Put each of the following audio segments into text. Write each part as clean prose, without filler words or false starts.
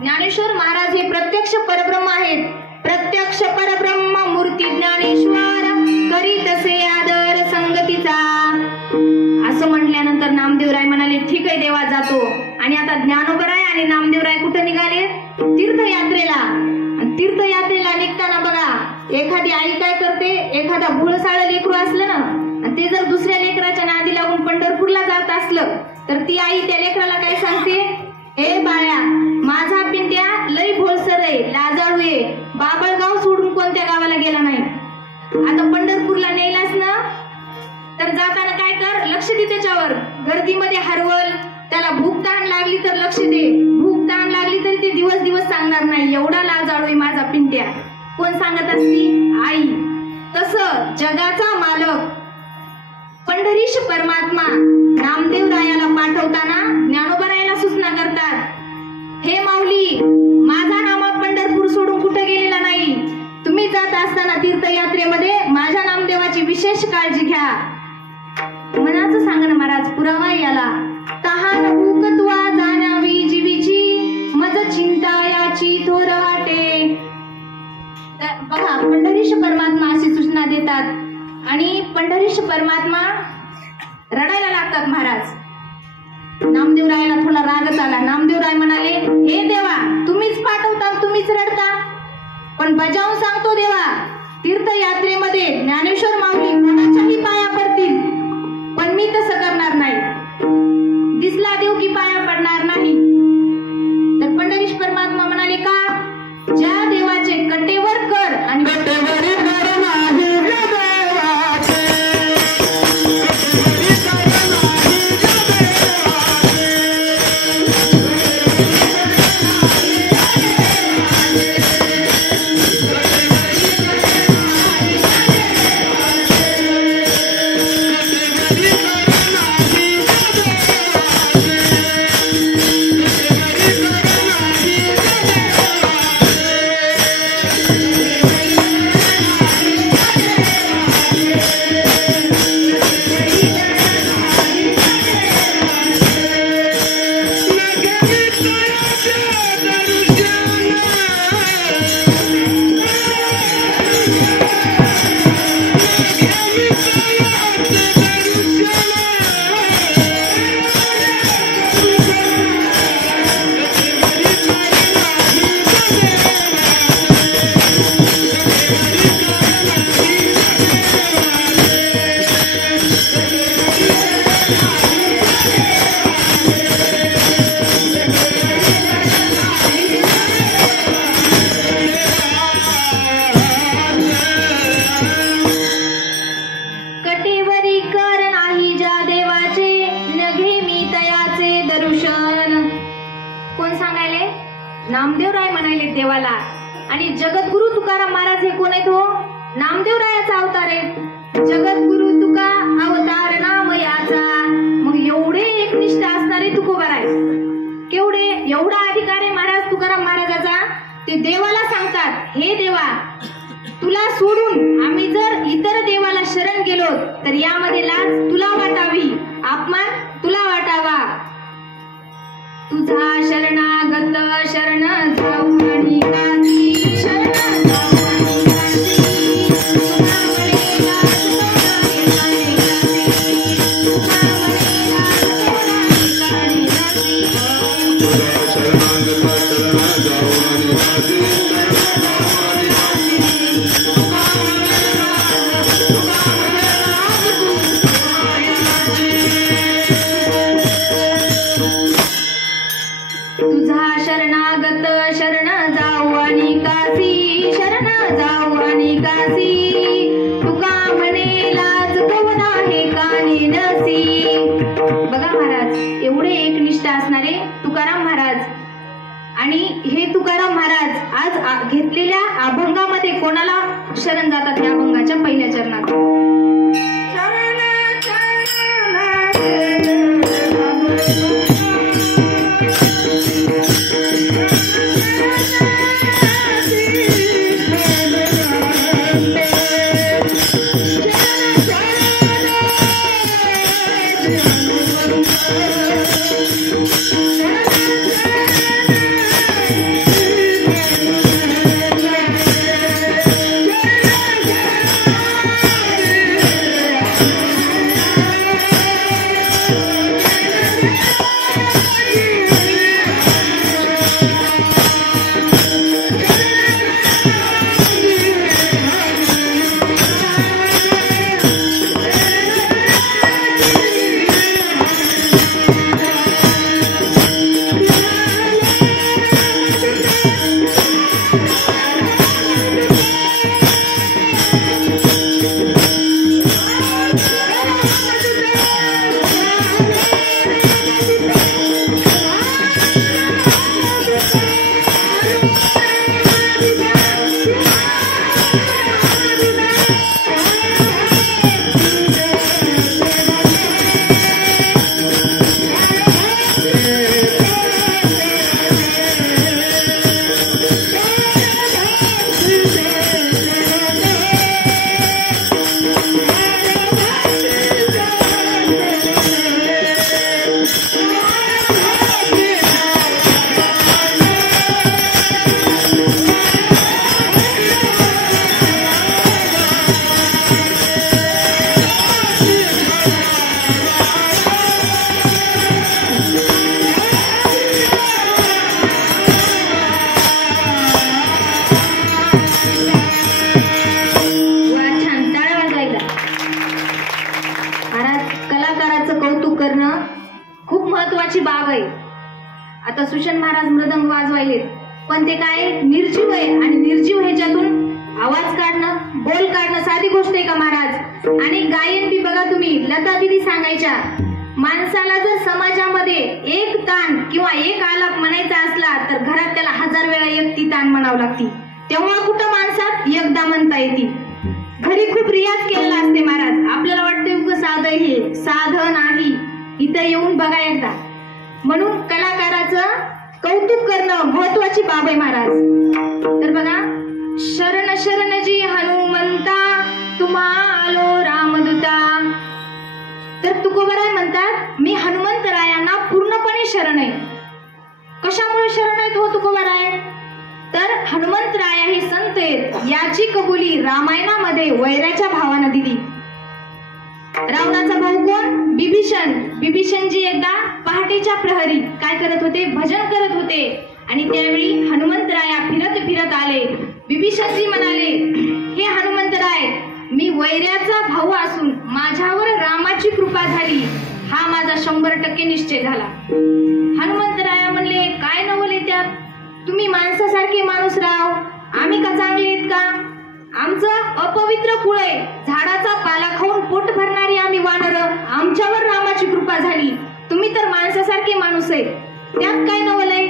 ज्ञानेश्वर महाराज हे प्रत्यक्ष परब्रह्म आहेत. प्रत्यक्ष परब्रह्म मूर्ती ज्ञानेश्वर करी तसे आदर संगतीचा असं म्हटल्यानंतर नामदेवराय म्हणाले ठीक आहे देवा जातो. आणि आता ज्ञानोबराय आणि नामदेवराय कुठे निघाले? तीर्थयात्रेला. तीर्थयात्रेला निघताना बघा एखादी आई काय करते, एखादा भुळसाळ लेकरू असलं ना आणि ते जर दुसऱ्या लेकराच्या नादी लागून पंढरपूरला जात असलं तर ती आई त्या लेकराला काय सांगते, ए बाळ्या माझा पिंट्या लई भोळसर आहे, लाजाळू आहे, बाबळगाव सोडून कोणत्या गावाला गेला नाही. आता पंढरपूरला नेलास ना तर जाताना काय कर, लक्ष दे त्याच्यावर. गर्दीमध्ये हरवल, त्याला भूक तहान लागली तर लक्ष दे, भूक तहान लागली तरी ते दिवस दिवस सांगणार नाही एवढा लाजाळू आहे माझा पिंट्या. कोण सांगत असती? आई. तसं जगाचा मालक पंढरीश परमात्मा नामदेवरायाला पाठवताना ज्ञानोबरायाला सूचना करतात, हे माऊली माझा नामा पंढरपूर सोडून कुठे गेलेला नाही. तुम्ही जात असताना तीर्थयात्रेमध्ये माझ्या नामदेवाची विशेष काळजी घ्या. मनाचं सांगणं महाराज पुरावा याला. तहान भूक तुवा जाणावी जीवीची मज चिंता याची थोर वाटे. बघा पंढरीश परमात्मा अशी सूचना देतात आणि पंढरीश परमात्मा रडायला लागतात. महाराज नामदेवरायाला थोडा रागच आला. नामदेवराय म्हणाले, हे देवा तुम्हीच पाठवता तुम्हीच रडता, पण बजावून सांगतो देवा तीर्थयात्रेमध्ये ज्ञानेश्वर माऊली कोणाच्याही पाया पडतील पण मी तसं करणार नाही. दिसला देव की पाया पडणार नाही. तर पंढरीश परमात्मा म्हणाले का, ज्या देवाचे कटेवर कर आणि नामदेवराय म्हणाले देवाला. आणि जगद्गुरु तुकाराम महाराज हे कोण आहेत? हो नामदेवरायाचा अवतार आहे. जगद्गुरु तुका अवतार नाम याचा. मग एवढे एकनिष्ठ असणारे तुकोबाराय, केवढे एवढा अधिकार आहे महाराज तुकाराम महाराजाचा. ते देवाला सांगतात, हे देवा तुला सोडून आम्ही जर इतर देवाला शरण गेलो तर यामध्ये लाज तुला वाटावी, अपमान तुला वाटावा. तुझा शरणागत शरण जाऊ आणि काशी शरण जाऊ आणि काशी. बघा महाराज एवढे एकनिष्ठ असणारे तुकाराम महाराज. आणि हे तुकाराम महाराज आज घेतलेल्या अभंगामध्ये कोणाला शरण जातात? या अभंगाच्या पहिल्या चरणात महाराज मृदंग वाजवायलेत, पण ते काय निर्जीव आहे आणि निर्जीव ह्याच्यातून आवाज काढणं, बोल काढणं साधी गोष्ट आहे का महाराज? आणि गायन बी बघा तुम्ही, लता दिदी सांगायच्या, माणसाला जर समाजामध्ये एक तान किंवा एक आलाप म्हणायचा असला तर घरात त्याला 1000 वेळा एक ती तान म्हणावं लागती, तेव्हा कुठं माणसात एकदा म्हणता येते. घरी खूप रियाज केलेला असते महाराज. आपल्याला वाटतं उगं साधं, हे साधं नाही, इथं येऊन बघा एकदा. म्हणून कलाकाराचं कौतुक करणं महत्वाची बाब आहे महाराज. तर बघा, शरण शरण जी हनुमंता तुम्हा आलो रामदूता. तर तुकोबराय म्हणतात, मी हनुमंतरायांना पूर्णपणे शरण आहे. कशामुळे शरण आहेत हो तुकोबराय? तर हनुमंतराय हे संत आहेत याची कबुली रामायणामध्ये वैराच्या भावानं दिली. रावणाचा भाऊ कोण? बिभीषण. बिभीषणजी एकदा पहाटेच्या प्रहरी काय करत होते? भजन करत होते. आणि त्यावेळी हनुमंतराया फिरत फिरत आले. बिभीषणजी म्हणाले, हे हनुमंतराय, मी वैराचा भाऊ असून माझ्यावर रामाची कृपा झाली, हा माझा 100% निश्चय झाला. हनुमंतराया म्हणले, काय नवले त्यात? तुम्ही माणसासारखे माणूस राव, आम्ही का चांगले आहेत का? आमचं अपवित्र कुळ आहे, झाडाचा पाला खाऊन पोट भरणारी आम्ही वानर, आमच्यावर रामाची कृपा झाली. तुम्ही तर माणसासारखे माणूस आहे, त्यात काय नवलय?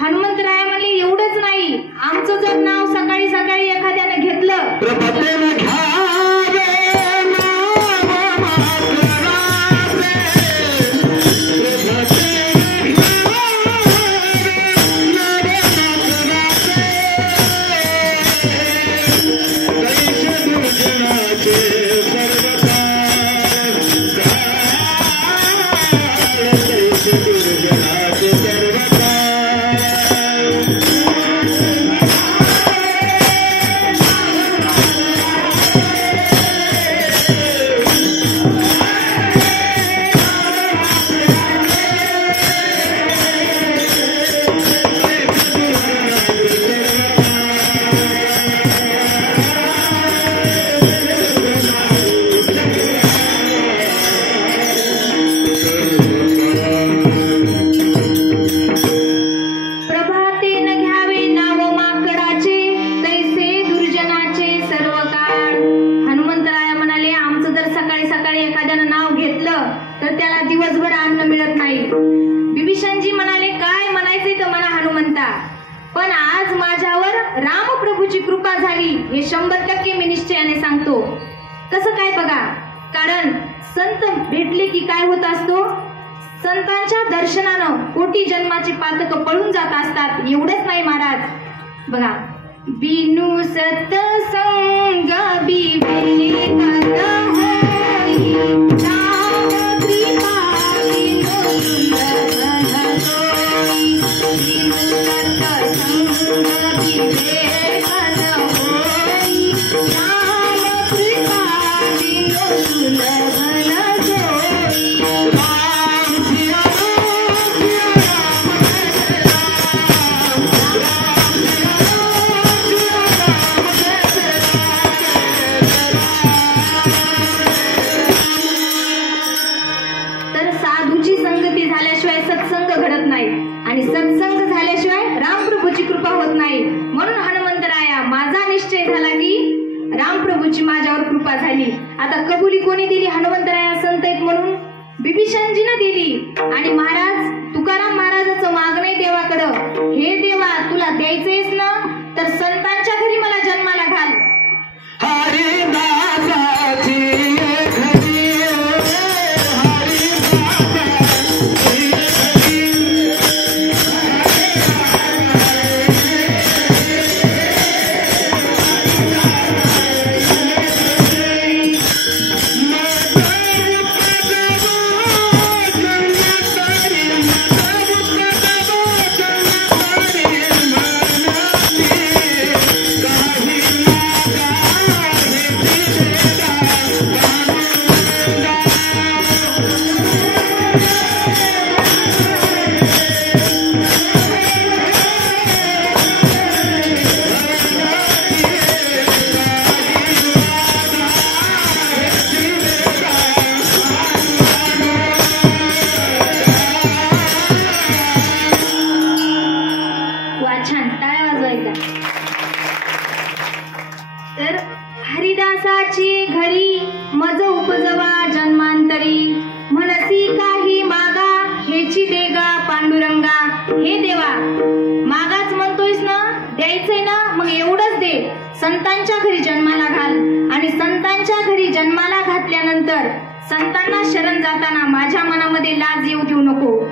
हनुमंतराया म्हणले, एवढंच नाही, आमचं जर नाव सकाळी सकाळी एखाद्यानं घेतलं, पण आज माझ्यावर रामप्रभूची कृपा झाली, हे 100% मी निश्चयाने सांगतो. कसं काय बघा, कारण संत भेटले की काय होत असतो? संतांच्या दर्शनानं कोटी जन्माची पातक पळून जात असतात. एवढंच नाही महाराज, बघा, बिनु सत्संग बिविलेत माझ्यावर कृपा झाली. आता कबुली कोणी दिली? हनुमंतराया संत आहेत म्हणून बिभीषणजीने दिली. आणि महाराज तुकाराम महाराजाचं मागणे देवाकडं, हे देवा तुला द्यायचंयस ना, तर संतांच्या घरी मला जन्माला घाल. छान, टाळ्या वाजवायच्या. तर हरिदासाची घरी मज उपजवा जन्मांतरी, मनसी काही मागा हेची देगा पांडुरंगा. हे देवा, मागाच म्हणतोयस ना, द्यायचंय ना, मग एवढंच दे. संतांच्या घरी जन्माला घाल आणि संतांच्या घरी जन्माला घातल्यानंतर संतांना शरण जाताना माझ्या मनामध्ये लाज येऊ देऊ नको.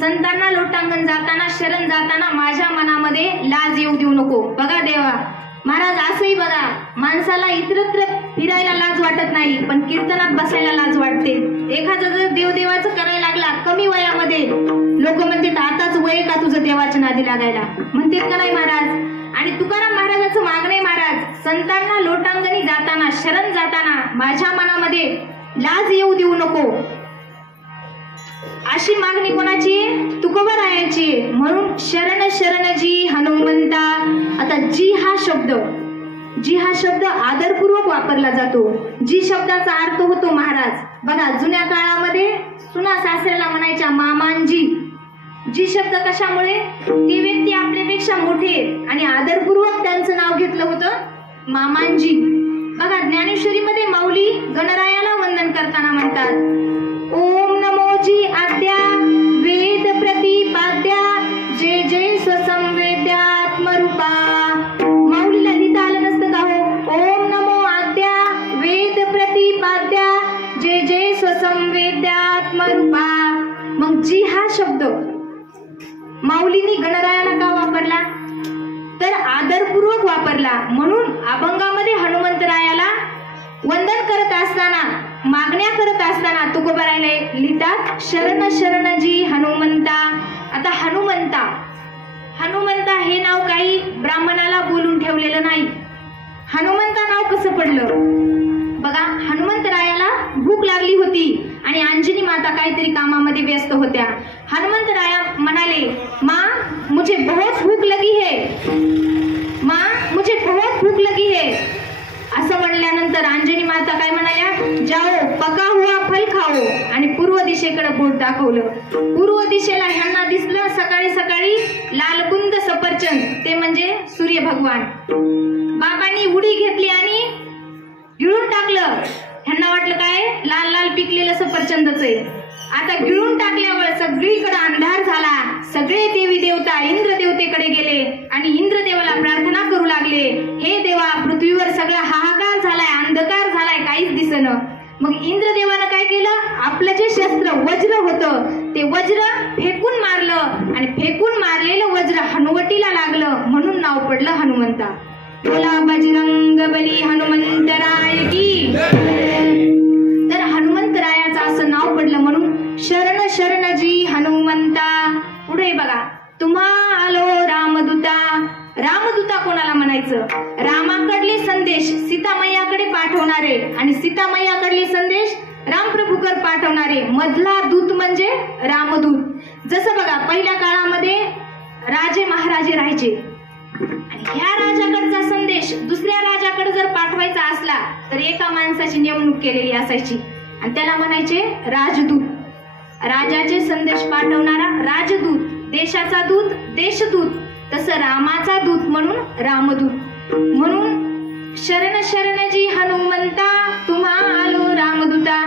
संतांना लोटांगण जाताना शरण जाताना माझ्या मनामध्ये लाज येऊ देऊ नको. बघा देवा महाराज, असंही बघा, माणसाला इतरत्र फिरायला लाज वाटत नाही, पण कीर्तनात बसायला लाज वाटते. एखादा जर देवदेवाचं करायला लागला कमी वयामध्ये, लोक म्हणतात आताच वय का तुझं देवाच्या नादी लागायला, म्हणतात का नाही महाराज. आणि तुकाराम महाराजाचं मागणे, महाराज संतांना लोटांगणी जाताना शरण जाताना माझ्या मनामध्ये लाज येऊ देऊ नको, अशी मागणी कोणाची? तुकोबारायाची. म्हणून शरण शरण जी हनुमंता. आता जी हा शब्द आदरपूर्वक वापरला जातो. जी शब्दाचा अर्थ होतो महाराज, बघा जुन्या काळामध्ये सुना सासऱ्याला म्हणायच्या मामांजी. जी शब्द कशामुळे? ती व्यक्ती आपल्यापेक्षा मोठे आणि आदरपूर्वक त्यांचं नाव घेतलं होतं मामांजी. बघा ज्ञानेश्वरीमध्ये माऊली गणरायाला वंदन करताना म्हणतात, ओम नमोजी आद्या वेद प्रतिपाद्या जय जय स्वसंवेद्यात्मरूपा. माऊलीला लिहिता आलं नसतं का हो? ओम नमो आद्या वेद प्रतिपाद्या जय जय स्वसंवेद्यात्मरूपा. मग जी हा शब्द माऊलींनी गणरायाला का वापरला? तर आदरपूर्वक वापरला. म्हणून अभंगामध्ये हनुमंतरायाला वंदन करत असताना, मागण्या करत असताना तुकोबारायला लिहितात शरण शरण जी हनुमंता. आता हनुमंता हे नाव काही ब्राह्मणाला बोलून ठेवलेलं नाही. हनुमंता नाव कसं पडलं? बघा हनुमंतरायाला भूक लागली होती आणि अंजनी माता काहीतरी कामामध्ये व्यस्त होत्या. हनुमंतराया म्हणाले, माँ मुझे बहुत भूक लगी है, माँ मुझे बहुत भूक लगी है. असं म्हणल्यानंतर अंजनी माता काय म्हणाल्या, जाओ पका हुआ फल खाओ. आणि पूर्व दिशेकडे बोट दाखवलं. पूर्व दिशेला ह्यांना दिसलं सकाळी सकाळी लालकुंद सफरचंद, ते म्हणजे सूर्य भगवान. बाबांनी उडी घेतली आणि गिळून टाकलं. ह्यांना वाटलं काय लाल लाल पिकलेलं सफरचंदच आहे. आता गिळून टाकल्यावर सगळीकडे अंधार झाला. सगळे देवी देवता इंद्र देवतेकडे गेले आणि इंद्रदेवाला प्रार्थना करू लागले, हे देवा पृथ्वीवर सगळा हाहाकार झालाय, अंधकार झालाय, काहीच दिसेना. मग इंद्रदेवानं काय केलं, आपलं जे शस्त्र वज्र होतं ते वज्र फेकून मारलं आणि फेकून मारलेलं वज्र हनुवटीला लागलं, म्हणून नाव पडलं हनुमंता. बोला बजरंग बली हनुमंतराय की. तर हनुमंतरायाचं असं नाव पडलं म्हणून शरण शरण जी हनुमंता. पुढे बघा, तुम्हा आलो रामदूता. रामदूता कोणाला म्हणायचं? रामाकडले संदेश सीतामैयाकडे पाठवणारे आणि सीतामैयाकडले संदेश रामप्रभूकर पाठवणारे. मधला दूत म्हणजे रामदूत. जसं बघा पहिल्या काळामध्ये राजे महाराजे राहायचे आणि ह्या राजाकडचा संदेश दुसऱ्या राजाकडे जर पाठवायचा असला तर एका माणसाची नेमणूक केलेली असायची आणि त्याला म्हणायचे राजदूत. राजाचे संदेश पाठवणारा राजदूत, देशाचा दूत देशदूत, तसं रामाचा दूत म्हणून रामदूत. म्हणून शरण शरण जी हनुमंता, तुम्हा आलो रामदूता.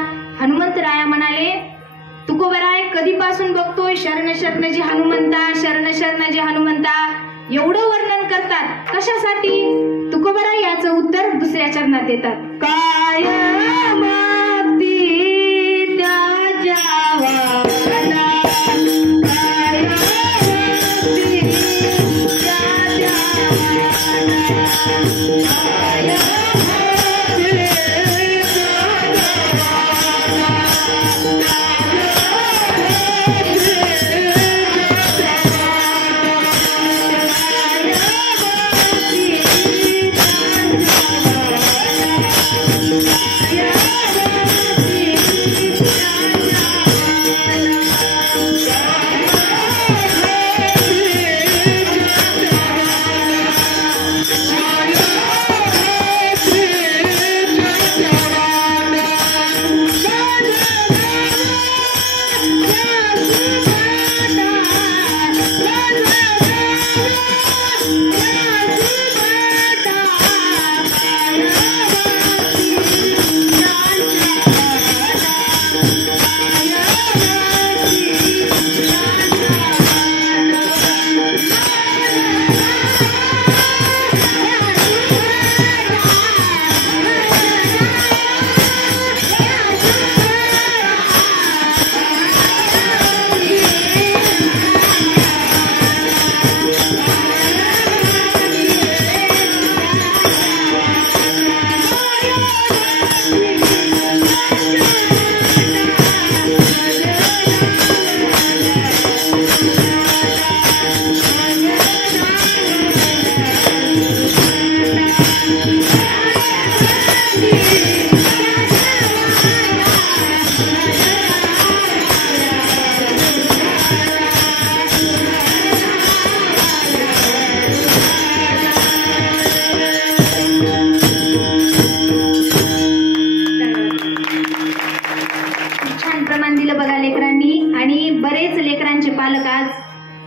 हनुमंतराया म्हणाले, तुकोबराय कधीपासून बघतोय शरण शरण जी हनुमंता, शरण शरण जी हनुमंता एवढं वर्णन करतात, कशासाठी? तुकोबराय याचं उत्तर दुसऱ्या चरणात देतात. काय Yeah.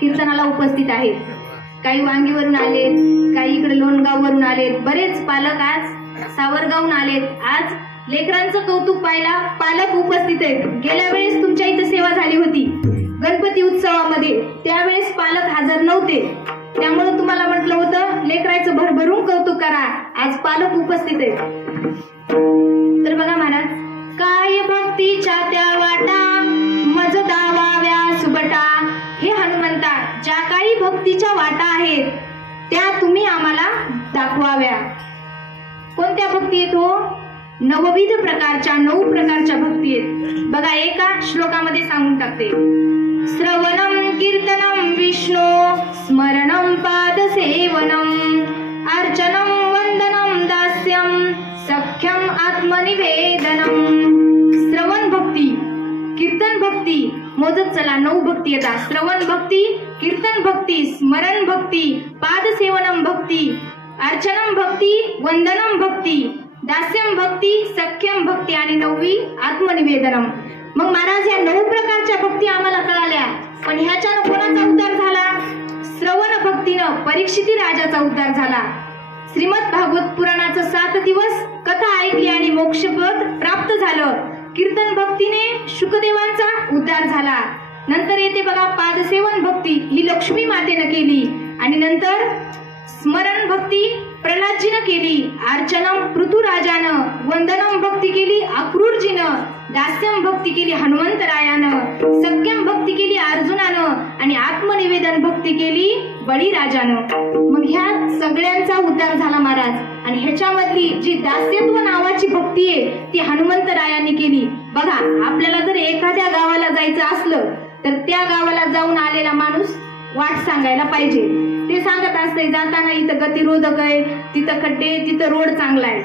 कीर्तनाला उपस्थित आहेत. काही वांगीवरून आलेत, काही इकडे लोणगाववरून आलेत, बरेच पालक आज सावरगावून आलेत. आज लेकरांचं कौतुक पाहायला पालक उपस्थित आहेत. गेल्या वेळेस तुमच्या इथे सेवा झाली होती गणपती उत्सवामध्ये, त्यावेळेस पालक हजर नव्हते, त्यामुळे तुम्हाला म्हटलं होतं लेकराचं भरभरून कौतुक करा. आज पालक उपस्थित आहेत. तर बघा महाराज, काय भक्तीच्या त्या वाटा मज दावाव्या सुबटा. हे हनुमंता, ज्या काही भक्तीच्या वाटा आहेत त्या तुम्ही आम्हाला दाखवाव्या. कोणत्या भक्ती आहेत हो? नवविध प्रकारच्या 9 प्रकारच्या भक्ती आहेत. बघा एका श्लोकामध्ये सांगून टाकते. श्रवणम कीर्तनम विष्णू स्मरणम पादसेवनम अर्चनम वंदनम दास्यम सख्यम आत्मनिवेदनम. श्रवण भक्ती, कीर्तन भक्ती, मोजत चला 9 भक्ती येतात. श्रवण भक्ती, कीर्तन भक्ती, स्मरण भक्ती, पादसेवनम भक्ती, अर्चनम भक्ती, वंदनम भक्ती, दास्यम भक्ती, सख्यम भक्ती आणि 9वी आत्मनिवेदनम. मग महाराज या 9 प्रकारच्या भक्ती आम्हाला कळाल्या, पण ह्याच्यानं कोणाचा उद्धार झाला? श्रवण भक्तीनं परीक्षिती राजाचा उद्धार झाला. श्रीमद भागवत पुराणाचं 7 दिवस कथा ऐकली आणि मोक्षपद प्राप्त झालं. कीर्तन भक्तीने शुकदेवांचा उद्धार झाला. नंतर येते बघा पादसेवन भक्ती, ही लक्ष्मी मातेनं केली. आणि नंतर स्मरण भक्ती प्रल्हादजीनं केली, अर्चनम पृथुराजानं, वंदनम भक्ती केली अक्रूरजीनं, दास्यम भक्ती केली हनुमंतरायानं, सख्यम भक्ती केली अर्जुनानं आणि आत्मनिवेदन भक्ती केली बळीराजानं. मग ह्या सगळ्यांचा उद्धार झाला महाराज. आणि ह्याच्यामधली जी दास्यत्व नावाची भक्ती आहे ती हनुमंतरायांनी केली. बघा, आपल्याला जर एखाद्या गावाला जायचं असलं तर त्या गावाला जाऊन आलेला माणूस वाट सांगायला पाहिजे. ते सांगत असते जाताना इथं गतिरोधक आहे, तिथं खड्डे, तिथं रोड चांगला आहे,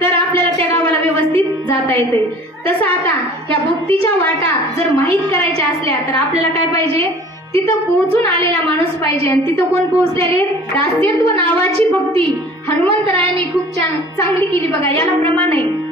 तर आपल्याला त्या गावाला व्यवस्थित जाता येते. तसं आता ह्या भक्तीच्या वाटा जर माहीत करायच्या असल्या तर आपल्याला काय पाहिजे? तिथं पोहोचून आलेला माणूस पाहिजे. आणि तिथं कोण पोहोचलेले? दास्यत्व नावाची भक्ती हनुमंतरायांनी खूप चांगली केली. बघा, याला प्रमाण आहे.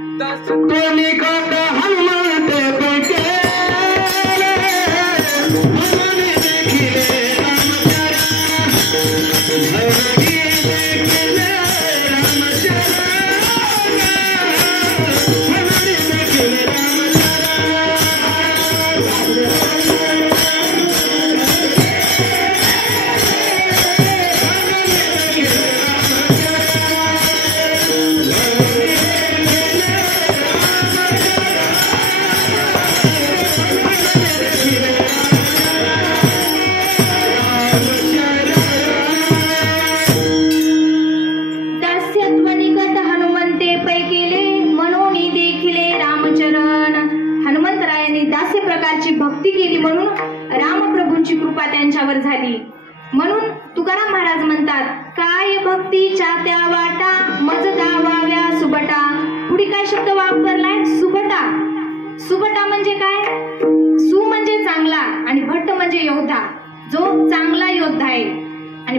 सुभटा म्हणजे काय? सु म्हणजे चांगला आणि भट्ट म्हणजे योद्धा, जो चांगला योद्धा आहे. आणि